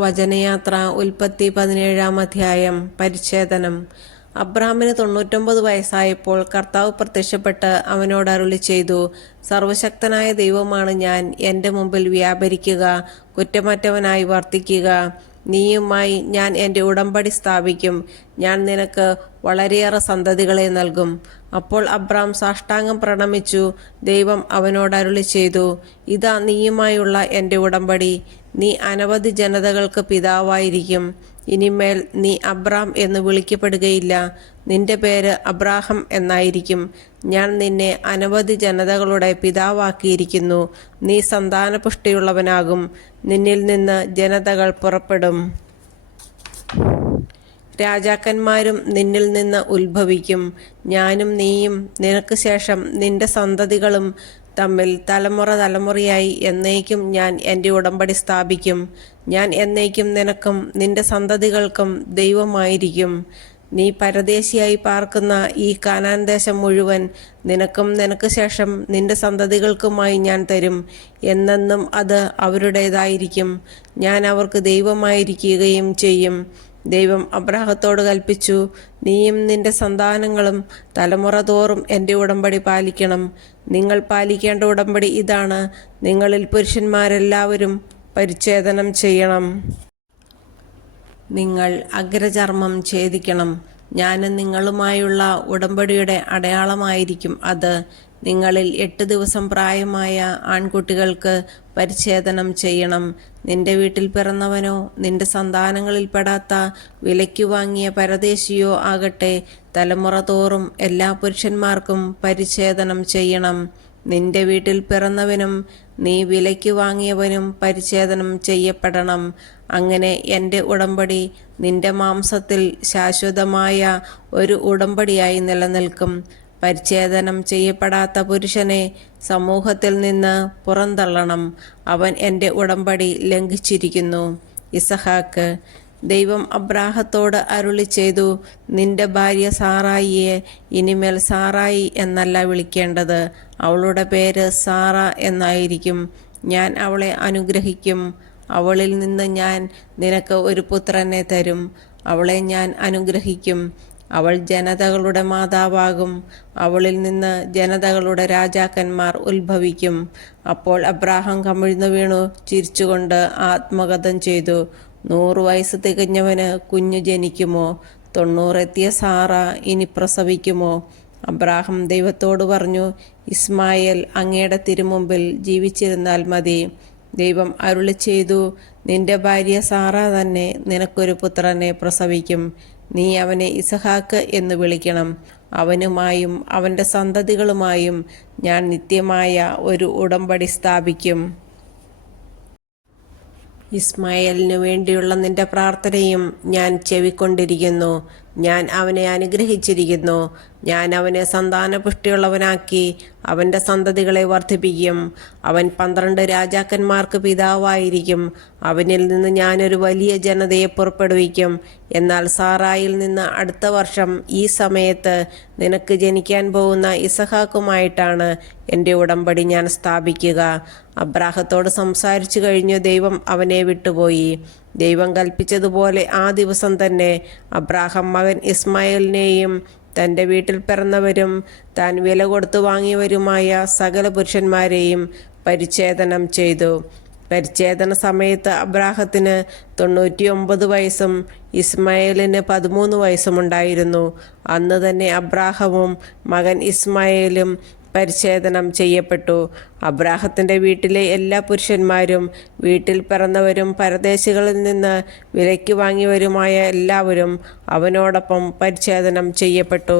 വചനയാത്ര ഉൽപ്പത്തി 17-ാം അധ്യായം. പരിച്ഛേദനം. അബ്രാമിന് 99 വയസ്സായപ്പോൾ കർത്താവ് പ്രത്യക്ഷപ്പെട്ട് അവനോട് അരുളിച്ചെയ്തു, സർവശക്തനായ ദൈവമാണ് ഞാൻ, എൻ്റെ മുമ്പിൽ വ്യാപരിക്കുക, കുറ്റമറ്റവനായി വർത്തിക്കുക. നീയുമായി ഞാൻ എൻ്റെ ഉടമ്പടി സ്ഥാപിക്കും. ഞാൻ നിനക്ക് വളരെയേറെ സന്തതികളെ നൽകും. അപ്പോൾ അബ്രാം സാഷ്ടാംഗം പ്രണമിച്ചു. ദൈവം അവനോട് അരുളിച്ചെയ്തു, ഇതാ നീയുമായുള്ള എൻ്റെ ഉടമ്പടി. നീ അനവധി ജനതകൾക്ക് പിതാവായിരിക്കും. ഇനിമേൽ നീ അബ്രാം എന്ന് വിളിക്കപ്പെടുകയില്ല, നിന്റെ പേര് അബ്രാഹം എന്നായിരിക്കും. ഞാൻ നിന്നെ അനവധി ജനതകളുടെ പിതാവാക്കിയിരിക്കുന്നു. നീ സന്താനപുഷ്ടിയുള്ളവനാകും. നിന്നിൽ നിന്ന് ജനതകൾ പുറപ്പെടും. രാജാക്കന്മാരും നിന്നിൽ നിന്ന് ഉത്ഭവിക്കും. ഞാനും നീയും നിനക്ക് ശേഷം നിന്റെ സന്തതികളും തമ്മിൽ തലമുറ തലമുറയായി എന്നേക്കും ഞാൻ എൻ്റെ ഉടമ്പടി സ്ഥാപിക്കും. ഞാൻ എന്നേക്കും നിനക്കും നിന്റെ സന്തതികൾക്കും ദൈവമായിരിക്കും. നീ പരദേശിയായി പാർക്കുന്ന ഈ കാനാൻ ദേശം മുഴുവൻ നിനക്കും നിനക്ക് ശേഷം നിന്റെ സന്തതികൾക്കുമായി ഞാൻ തരും. എന്നെന്നും അത് അവരുടേതായിരിക്കും. ഞാൻ അവർക്ക് ദൈവമായിരിക്കുകയും ചെയ്യും. ദൈവം അബ്രാഹത്തോട് കൽപ്പിച്ചു, നീയും നിന്റെ സന്താനങ്ങളും തലമുറ തോറും എൻ്റെ ഉടമ്പടി പാലിക്കണം. നിങ്ങൾ പാലിക്കേണ്ട ഉടമ്പടി ഇതാണ്: നിങ്ങളിൽ പുരുഷന്മാരെല്ലാവരും പരിച്ഛേദനം ചെയ്യണം. നിങ്ങൾ അഗ്രചർമ്മം ഛേദിക്കണം. ഞാനും നിങ്ങളുമായുള്ള ഉടമ്പടിയുടെ അടയാളമായിരിക്കും അത്. നിങ്ങളിൽ 8 ദിവസം പ്രായമായ ആൺകുട്ടികൾക്ക് പരിച്ഛേദനം ചെയ്യണം. നിന്റെ വീട്ടിൽ പിറന്നവനോ നിന്റെ സന്താനങ്ങളിൽപ്പെടാത്ത വിലയ്ക്ക് വാങ്ങിയ പരദേശിയോ ആകട്ടെ, തലമുറ തോറും എല്ലാ പുരുഷന്മാർക്കും പരിച്ഛേദനം ചെയ്യണം. നിന്റെ വീട്ടിൽ പിറന്നവനും നീ വിലയ്ക്ക് വാങ്ങിയവനും പരിച്ഛേദനം ചെയ്യപ്പെടണം. അങ്ങനെ എൻ്റെ ഉടമ്പടി നിന്റെ മാംസത്തിൽ ശാശ്വതമായ ഒരു ഉടമ്പടിയായി നിലനിൽക്കും. പരിച്ഛേദനം ചെയ്യപ്പെടാത്ത പുരുഷനെ സമൂഹത്തിൽ നിന്ന് പുറന്തള്ളണം. അവൻ എൻ്റെ ഉടമ്പടി ലംഘിച്ചിരിക്കുന്നു. ഇസഹാക്ക്. ദൈവം അബ്രാഹത്തോട് അരുളിച്ചെയ്തു, നിന്റെ ഭാര്യ സാറായിയെ ഇനിമേൽ സാറായി എന്നല്ല വിളിക്കേണ്ടത്, അവളുടെ പേര് സാറ എന്നായിരിക്കും. ഞാൻ അവളെ അനുഗ്രഹിക്കും. അവളിൽ നിന്ന് ഞാൻ നിനക്ക് ഒരു പുത്രനെ തരും. അവളെ ഞാൻ അനുഗ്രഹിക്കും. അവൾ ജനതകളുടെ മാതാവാകും. അവളിൽ നിന്ന് ജനതകളുടെ രാജാക്കന്മാർ ഉത്ഭവിക്കും. അപ്പോൾ അബ്രാഹാം കമിഴ്ന്നു വീണു ചിരിച്ചുകൊണ്ട് ആത്മഗതം ചെയ്തു. 100 വയസ്സ് തികഞ്ഞവന് കുഞ്ഞു ജനിക്കുമോ? 90 എത്തിയ സാറ ഇനി പ്രസവിക്കുമോ? അബ്രാഹാം ദൈവത്തോട് പറഞ്ഞു, ഇസ്മായേൽ അങ്ങയുടെ തിരുമുമ്പിൽ ജീവിച്ചിരുന്നാൽ മതി. ദൈവം അരുളിച്ചെയ്തു, നിന്റെ ഭാര്യ സാറ തന്നെ നിനക്കൊരു പുത്രനെ പ്രസവിക്കും. നീ അവനെ ഇസഹാക്ക് എന്ന് വിളിക്കണം. അവനുമായും അവൻ്റെ സന്തതികളുമായും ഞാൻ നിത്യമായ ഒരു ഉടമ്പടി സ്ഥാപിക്കും. ഇസ്മായേലിനു വേണ്ടിയുള്ള നിന്റെ പ്രാർത്ഥനയും ഞാൻ ചെവിക്കൊണ്ടിരിക്കുന്നു. ഞാൻ അവനെ അനുഗ്രഹിച്ചിരിക്കുന്നു. ഞാൻ അവനെ സന്താനപുഷ്ടിയുള്ളവനാക്കി അവൻ്റെ സന്തതികളെ വർദ്ധിപ്പിക്കും. അവൻ 12 രാജാക്കന്മാർക്ക് പിതാവായിരിക്കും. അവനിൽ നിന്ന് ഞാനൊരു വലിയ ജനതയെ പുറപ്പെടുവിക്കും. എന്നാൽ സാറായിൽ നിന്ന് അടുത്ത വർഷം ഈ സമയത്ത് നിനക്ക് ജനിക്കാൻ പോകുന്ന ഇസഹാക്കുമായിട്ടാണ് എൻ്റെ ഉടമ്പടി ഞാൻ സ്ഥാപിക്കുക. അബ്രാഹത്തോട് സംസാരിച്ചു കഴിഞ്ഞു ദൈവം അവനെ വിട്ടുപോയി. ദൈവം കൽപ്പിച്ചതുപോലെ ആ ദിവസം തന്നെ അബ്രാഹാം മകൻ ഇസ്മായേലിനെയും തൻ്റെ വീട്ടിൽ പിറന്നവരും താൻ വില കൊടുത്തു വാങ്ങിയവരുമായ സകല പുരുഷന്മാരെയും പരിച്ഛേദനം ചെയ്തു. പരിച്ഛേദന സമയത്ത് അബ്രാഹത്തിന് 99 വയസ്സും ഇസ്മായേലിന് 13 വയസ്സുമുണ്ടായിരുന്നു. അന്ന് തന്നെ അബ്രാഹവും മകൻ ഇസ്മായേലും പരിച്ഛേദനം ചെയ്യപ്പെട്ടു. അബ്രാഹത്തിൻ്റെ വീട്ടിലെ എല്ലാ പുരുഷന്മാരും വീട്ടിൽ പിറന്നവരും പരദേശികളിൽ നിന്ന് വിലയ്ക്ക് വാങ്ങിയവരുമായ എല്ലാവരും അവനോടൊപ്പം പരിച്ഛേദനം ചെയ്യപ്പെട്ടു.